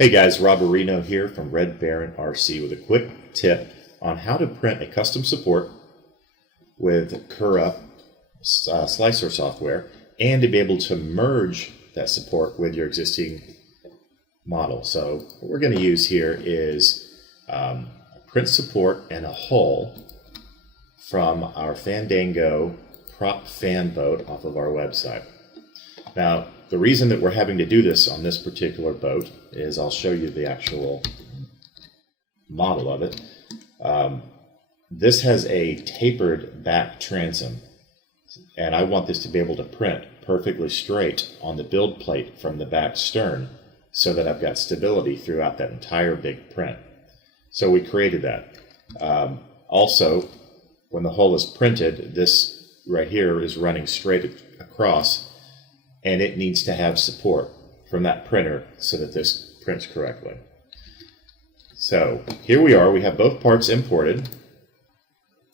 Hey guys, Rob Areno here from Red Baron RC with a quick tip on how to print a custom support with Cura Slicer software and to be able to merge that support with your existing model. So what we're going to use here is a print support and a hull from our Fandango prop fan boat off of our website. Now, the reason that we're having to do this on this particular boat is I'll show you the actual model of it. This has a tapered back transom, and I want this to be able to print perfectly straight on the build plate from the back stern so that I've got stability throughout that entire big print. So we created that. Also, when the hull is printed, this right here is running straight across, and it needs to have support from that printer so that this prints correctly. So here we are, we have both parts imported.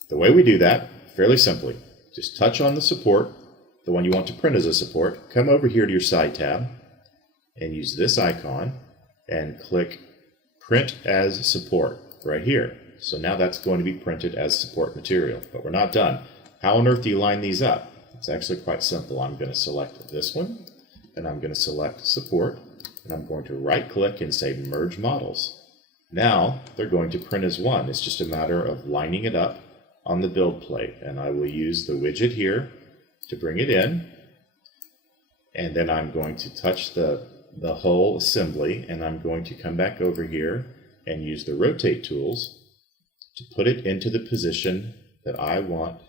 The way we do that, fairly simply, just touch on the support, the one you want to print as a support, come over here to your side tab and use this icon and click Print as Support right here. So now that's going to be printed as support material, but we're not done. How on earth do you line these up? It's actually quite simple. I'm going to select this one, and I'm going to select support, and I'm going to right click and say merge models. Now they're going to print as one. It's just a matter of lining it up on the build plate, and I will use the widget here to bring it in, and then I'm going to touch the whole assembly, and I'm going to come back over here and use the rotate tools to put it into the position that I want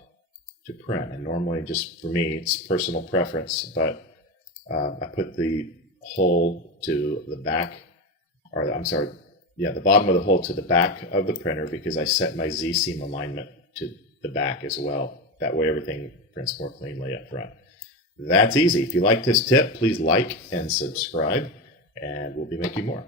to print. And normally, just for me, it's personal preference, but I put the hole to the back, or I'm sorry, yeah, the bottom of the hole to the back of the printer because I set my Z-seam alignment to the back as well. That way everything prints more cleanly up front. That's easy. If you like this tip, please like and subscribe, and we'll be making more.